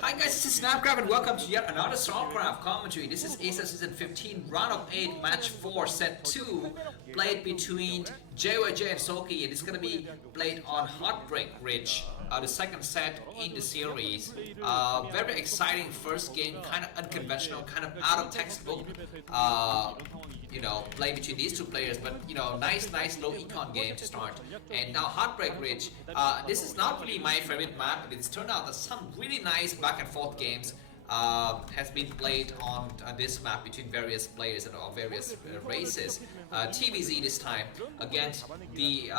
Hi guys, this is Starcraft and welcome to yet another Starcraft commentary. This is ASL Season 15, Round of 8, Match 4, Set 2, played between JyJ and Soulkey, and it's gonna be played on Heartbreak Ridge, the second set in the series. Very exciting first game, kind of unconventional, kind of out of textbook. Play between these two players, but nice low econ game to start. And now Heartbreak Ridge. This is not really my favorite map, but it's turned out that some really nice back and forth games has been played on this map between various players and various races. TvZ this time against the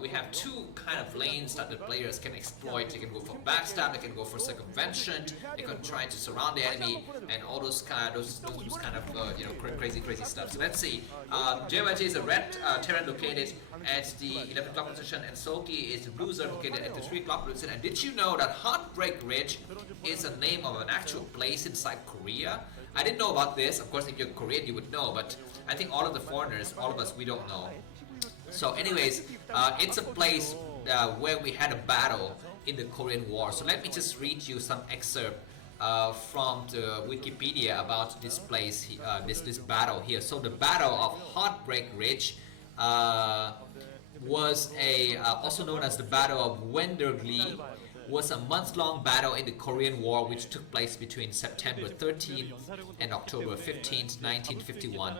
we have two kind of lanes that the players can exploit. They can go for backstab, they can go for circumvention, they can try to surround the enemy, and all those kind of crazy stuff. So let's see. JyJ is a red Terran located at the 11 o'clock position, and Soulkey is the blue zone located at the 3 o'clock position. And did you know that Heartbreak Ridge is a name of an actual place inside Korea? I didn't know about this. Of course, if you're Korean, you would know, but I think all of the foreigners, all of us, we don't know. So anyways, it's a place where we had a battle in the Korean War. So let me just read you some excerpt from the Wikipedia about this place, this battle here. So the Battle of Heartbreak Ridge was also known as the Battle of Wendergli, was a month-long battle in the Korean War which took place between September 13th and October 15th, 1951.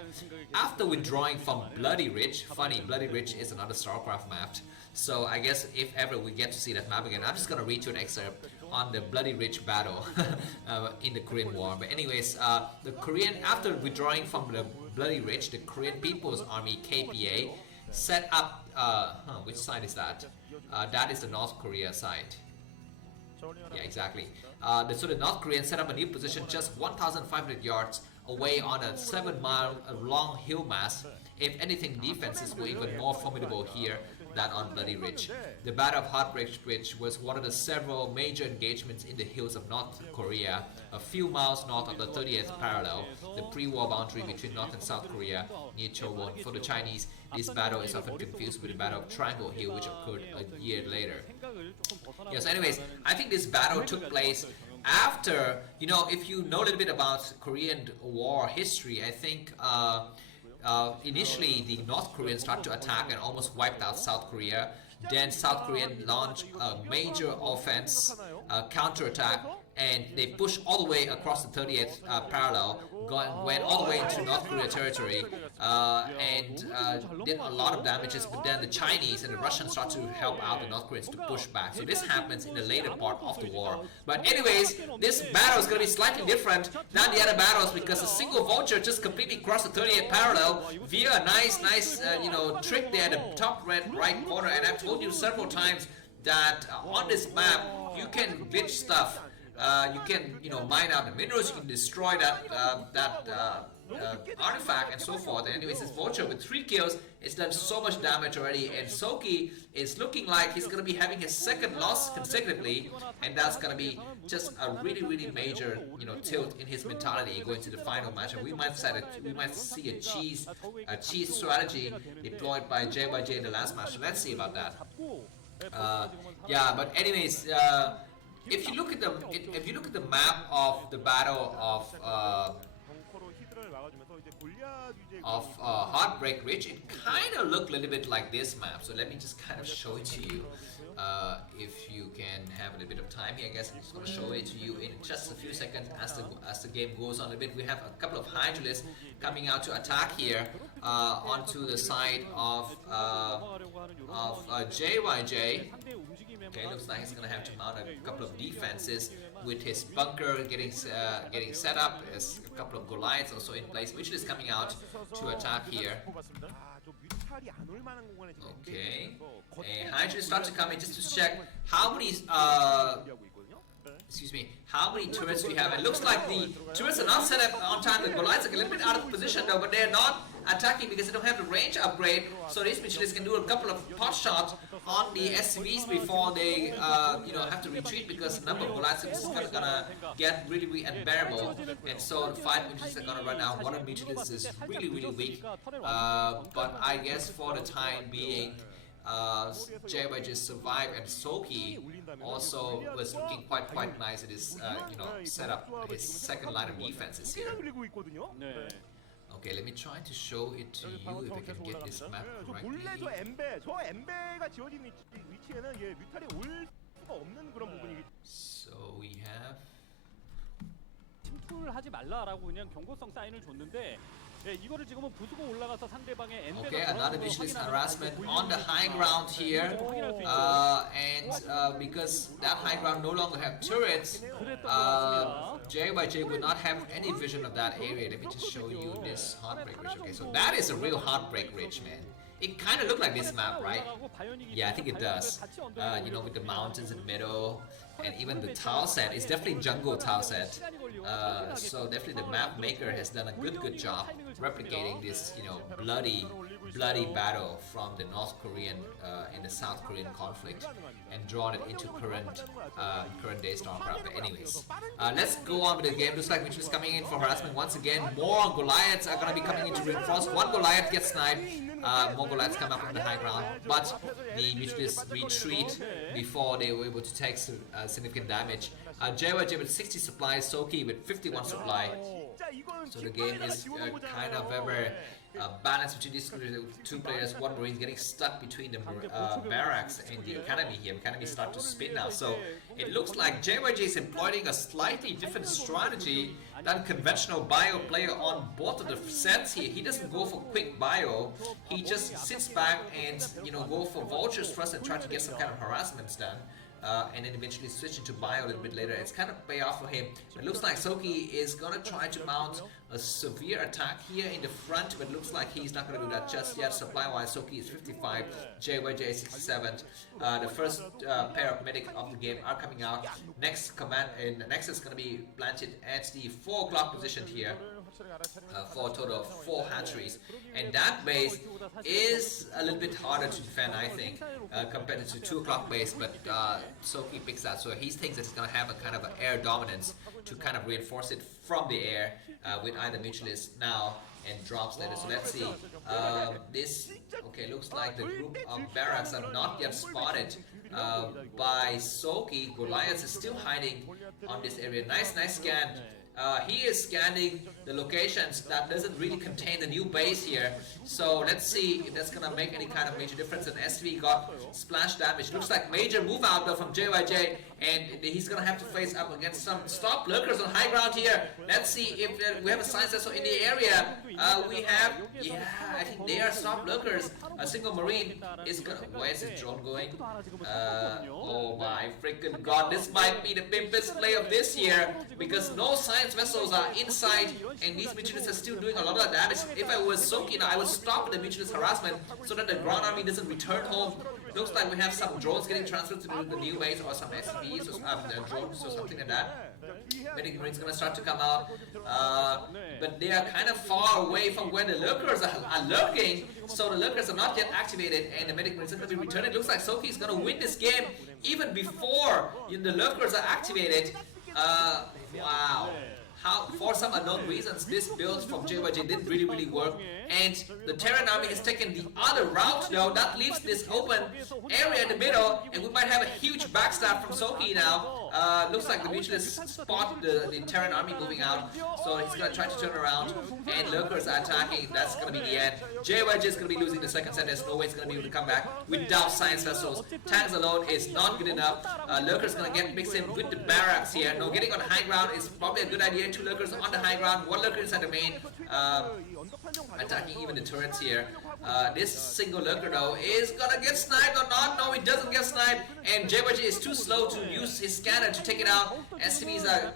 After withdrawing from Bloody Ridge, funny, Bloody Ridge is another Starcraft map, so I guess if ever we get to see that map again, I'm just gonna read you an excerpt on the Bloody Ridge battle in the Korean War. But anyways, after withdrawing from the Bloody Ridge, the Korean People's Army (KPA) set up. Which side is that? That is the North Korea side. Yeah, exactly. So the North Koreans set up a new position just 1,500 yards away on a 7-mile long hill mass. If anything, defenses were even more formidable here than on Bloody Ridge. The Battle of Heartbreak Ridge was one of the several major engagements in the hills of North Korea, a few miles north of the 30th parallel, the pre-war boundary between North and South Korea, near Chowon. For the Chinese, this battle is often confused with the Battle of Triangle Hill, which occurred a year later. Yes, anyways, I think this battle took place after, if you know a little bit about Korean War history, I think initially the North Koreans started to attack and almost wiped out South Korea. Then South Korea launched a major offense, counterattack, and they pushed all the way across the 30th parallel, went all the way into North Korea territory, and did a lot of damages. But then the Chinese and the Russians started to help out the North Koreans to push back. So this happens in the later part of the war. But anyways, this battle is going to be slightly different than the other battles because a single vulture just completely crossed the 30th parallel via a nice trick there at the top right corner. And I've told you several times that on this map you can glitch stuff. You can mine out the minerals, you can destroy that artifact and so forth. And anyways, this vulture with 3 kills, it's done so much damage already, and Soulkey is looking like he's going to be having his second loss consecutively, and that's going to be just a really major tilt in his mentality going to the final match. And we might see a cheese strategy deployed by JyJ in the last match. So let's see about that. But anyways, if you look at the map of the Battle of Heartbreak Ridge, it kind of looked a little bit like this map. So let me just kind of show it to you. If you can have a little bit of time here, I guess I'm just going to show it to you in just a few seconds as the game goes on a bit. We have a couple of Hydralisks coming out to attack here onto the side of JyJ. Okay, looks like he's going to have to mount a couple of defenses with his bunker getting set up. There's a couple of Goliaths also in place, which is coming out to attack here. Okay, and Hydra starts to come in just to check how many how many turrets we have. It looks like the turrets are not set up on time. The Goliaths are a little bit out of position though, but they're not attacking because they don't have the range upgrade. So these Michelists can do a couple of pot shots on the SCVs before they have to retreat, because the number of Goliaths is gonna get really unbearable. And so the 5 Michelists are gonna run out. One of the Michelists is really weak. But I guess for the time being, JyJ survived, and Soulkey also was looking quite nice at his set up his second line of defenses here. Okay, let me try to show it to you if I can get this map correctly. So we have. 침투를 하지 말라라고 그냥 경고성 사인을 줬는데 이거를 지금은 부수고 올라가서 상대방의 Okay, another vicious harassment on the high ground here, and because that high ground no longer have turrets, JyJ would not have any vision of that area. Let me just show you this Heartbreak Ridge. Okay, so that is a real Heartbreak Ridge, man. It kind of looked like this map, right? Yeah, I think it does. With the mountains in the middle, and even the tile set is definitely jungle tile set. So definitely the map maker has done a good job replicating this, bloody battle from the North Korean and the South Korean conflict, and drawn it into current day Starcraft. But anyways, let's go on with the game. Looks like Mitchell is coming in for harassment once again. More Goliaths are gonna be coming into reinforce. One Goliath gets sniped. More Goliaths come up on the high ground, but the Mutualists retreat before they were able to take significant damage. JyJ with 60 supplies, Soulkey with 51 supply. So the game is kind of very balance between these two players. One Marine getting stuck between the barracks and the academy here. Academy start to spin now, so it looks like JyJ is employing a slightly different strategy than conventional bio player on both of the sets here. He doesn't go for quick bio, he just sits back and go for vultures first and try to get some kind of harassments done. And then eventually switch into bio a little bit later. It's kind of pay off for him. It looks like Soulkey is gonna try to mount a severe attack here in the front, but it looks like he's not gonna do that just yet. Supply wise, Soulkey is 55, JyJ is 67. The first pair of medic of the game are coming out. Next command and next is gonna be planted at the 4 o'clock position here. For a total of 4 hatcheries, and that base is a little bit harder to defend, I think, compared to 2 o'clock base, but Soulkey picks that, so he thinks that he's going to have a kind of an air dominance to kind of reinforce it from the air with either Mutualists now and drops later. So let's see. Looks like the group of barracks are not yet spotted by Soulkey. Goliath is still hiding on this area. Nice scan. He is scanning the locations that doesn't really contain the new base here. So let's see if that's gonna make any kind of major difference. And SV got splash damage. Looks like major move out though from JyJ, and he's gonna have to face up against some stop lurkers on high ground here. Let's see if we have a science vessel in the area. I think they are stop lurkers. A single marine is gonna. Where is his drone going? Oh my freaking god! This might be the biggest play of this year, because no science vessels are inside, and these Mutualists are still doing a lot of damage. If I was Soulkey now, I would stop the Mutualist harassment so that the ground army doesn't return home. Looks like we have some drones getting transferred to the new base, or some SCVs or drones or something like that. Medic Marine's gonna start to come out, but they are kind of far away from where the lurkers are lurking, so the lurkers are not yet activated, and the Medic Marines are going to be returning. Looks like Soulkey is going to win this game even before the lurkers are activated. Wow. For some unknown reasons, this build from JyJ didn't really work, and the Terran army has taken the other route though. That leaves this open area in the middle, and we might have a huge backstab from Soulkey now. Looks like the Mutualists spot the Terran army moving out, so he's gonna try to turn around, and lurkers are attacking. That's gonna be the end. JyJ is gonna be losing the second set. There's no way he's gonna be able to come back without science vessels. Tanks alone is not good enough. Lurkers gonna get mixed in with the barracks here. No, getting on the high ground is probably a good idea. 2 lurkers on the high ground, 1 lurker inside the main, attacking even the turrets here. This single lurker though is gonna get sniped or not. No, he doesn't get sniped, and JyJ is too slow to use his scanner to take it out. SCVs are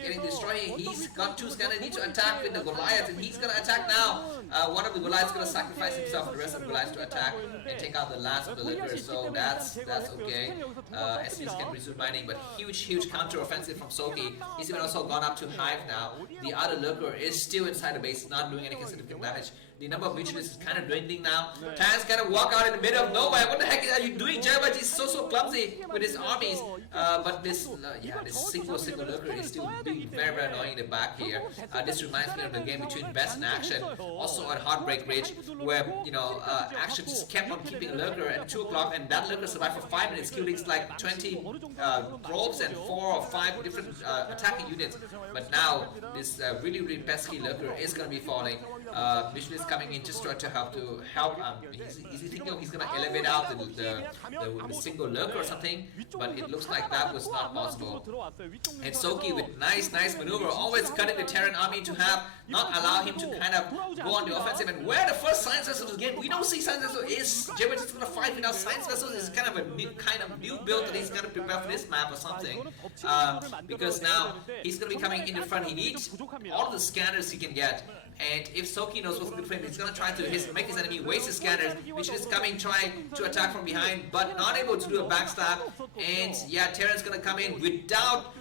getting destroyed. He's got 2 scanners, need to attack with the Goliath, and he's gonna attack now. One of the Goliaths gonna sacrifice himself for the rest of the Goliaths to attack and take out the last of the lurkers, so that's okay. SCVs can resume mining, but huge counter offensive from Soulkey. He's even also gone up to Hive now. The other lurker is still inside the base, not doing any significant damage. the number of mutualists is kind of dwindling now. Tanks kind of walk out in the middle of nowhere. What the heck are you doing, JyJ? He's so clumsy with his armies. But this single lurker is still being very annoying in the back here. This reminds me of the game between Best and Action, also at Heartbreak Ridge, where Action just kept on keeping a lurker at 2 o'clock, and that lurker survived for 5 minutes, killing like 20 probes and 4 or 5 different attacking units. But now this really pesky lurker is gonna be falling. Mission is coming in just to help. Is he thinking he's gonna elevate out the single lurker or something? But it looks like that was not possible. And Soulkey with nice maneuver, always cutting the Terran army to not allow him to kind of go on the offensive. And where the first science vessel of this game, we don't see science vessel. Is JyJ just gonna fight without science vessels? Is kind of a new build that he's gonna prepare for this map or something? Because now he's gonna be coming in the front. He needs all of the scanners he can get. And if Soulkey knows what's good for him, he's gonna try to make his enemy waste his scanners, which is coming, trying to attack from behind, but not able to do a backstab. And yeah, Terran's gonna come in without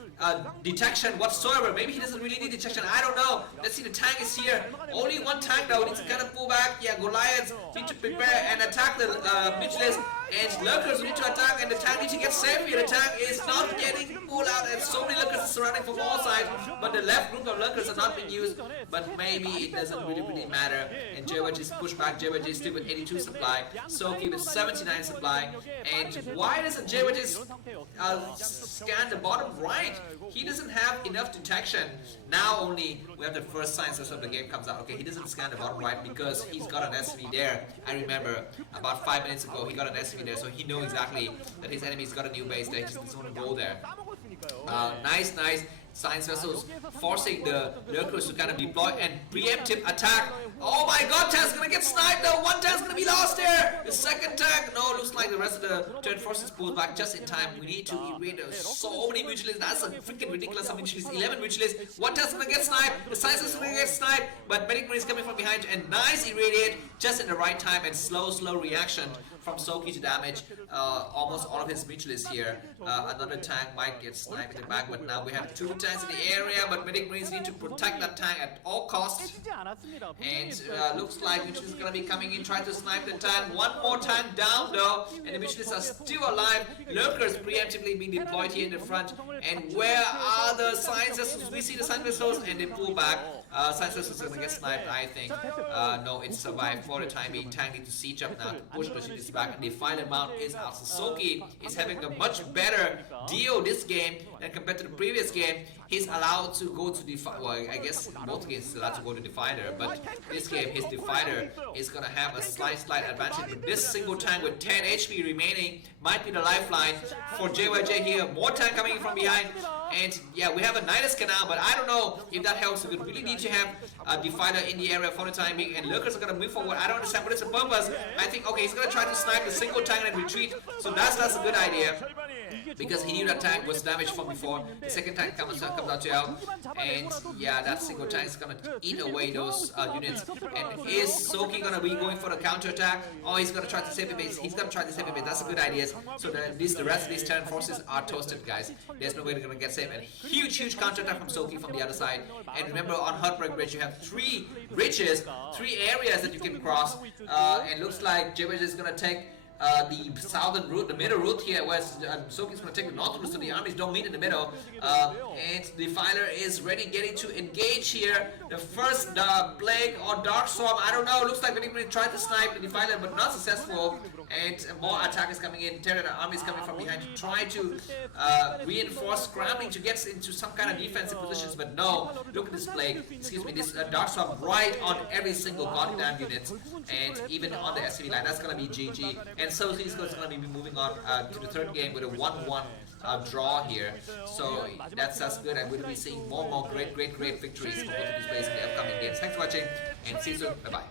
detection whatsoever. Maybe he doesn't really need detection, I don't know. Let's see, the tank is here. Only one tank now, needs to kind of pull back. Yeah, Goliaths need to prepare and attack the mutualists. And lurkers need to attack, and the tank needs to get safe here. The tank is not getting pulled out, and so many lurkers are surrounding from all sides. But the left group of lurkers are not being used. But maybe it doesn't really matter. And JyJ is pushed back. JyJ is still with 82 supply. Soulkey with 79 supply. And why doesn't JyJ scan the bottom right? He doesn't have enough detection. Now only we have the first signs of the game comes out. Okay, he doesn't scan the bottom right because he's got an SV there. I remember about 5 minutes ago he got an SV there, so he knows exactly that his enemy's got a new base there. He just doesn't want to go there. Nice science vessels forcing the lurkers to kind of deploy and preemptive attack. Oh my god, tank's gonna get sniped though. One tank's gonna be lost there. The second tank, no, looks like the rest of the Terran forces pulled back just in time. We need to evade so many mutualists. That's a freaking ridiculous amount of mutualists. 11 mutualists. One tank's gonna get sniped. The science vessel's gonna get sniped. But Medic Marine is coming from behind and nice irradiate just in the right time, and slow reaction from Soulkey to damage almost all of his mutualists here. Another tank might get sniped in the back, but now we have 2 tanks in the area, but Medic Marines need to protect that tank at all costs. And looks like mutualists is going to be coming in, trying to snipe the tank. One more tank down though, and the mutualists are still alive. Lurkers preemptively being deployed here in the front. And where are the science vessels? We see the science vessels and they pull back. Science vessels is going to get sniped, I think. No, it survived for the time being. Tank needs to siege up now to push mutualists back, and the final amount is out. So Soulkey is having a much better deal this game than compared to the previous game. He's allowed to go to Definer. Well, I guess both games he's allowed to go to Definer, but this game his Definer is gonna have a slight advantage. With this single tank with 10 HP remaining might be the lifeline for JyJ here. More tank coming in from behind. And yeah, we have a Nidus Canal, but I don't know if that helps. We really need to have a Definer in the area for the time being, and lurkers are gonna move forward. I don't understand what is the purpose. I think, okay, he's gonna try to snipe the single tank and retreat, so that's a good idea, because he knew that tank was damaged from before. The second tank comes out to help, and yeah, that single tank is gonna eat away those units. And is Soulkey gonna be going for the counter attack? Oh, he's gonna try to save the base. He's gonna try to save the base. That's a good idea. So the rest of these Terran forces are toasted, guys. There's no way they're gonna get saved. And huge counter attack from Soulkey from the other side. And remember, on Heartbreak Ridge you have 3 ridges, 3 areas that you can cross. And looks like JyJ is gonna take the southern route, the middle route here, where Soulkey's going to take the north route, so the armies don't meet in the middle. And the Defiler is ready, getting to engage here. The first Plague or Dark Storm, I don't know. Looks like they tried to snipe the Defiler, but not successful. And more attack is coming in. Terran armies coming from behind to try to reinforce, scrambling to get into some kind of defensive positions, but no. Look at this Plague. Excuse me, this Dark Storm right on every single goddamn unit, and even on the SCV line. That's gonna be GG. And Soulkey is going to be moving on to the third game with a 1-1 draw here. So that's good, and we'll be seeing more great victories for both of these players in the upcoming games. Thanks for watching, and see you soon. Bye bye.